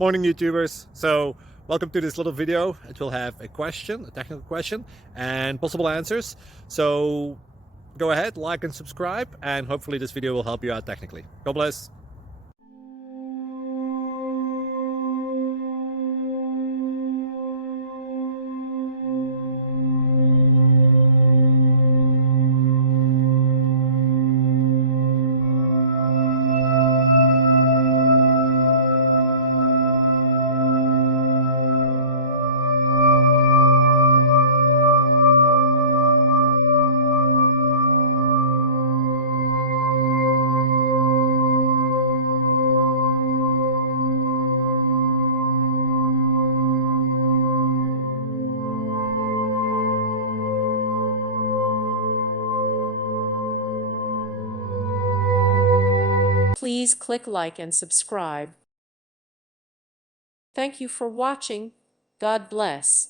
Morning, YouTubers. So welcome to this little video. It will have a question, a technical question, and possible answers. So go ahead, like and subscribe, and hopefully this video will help you out technically. God bless. Please click like and subscribe. Thank you for watching. God bless.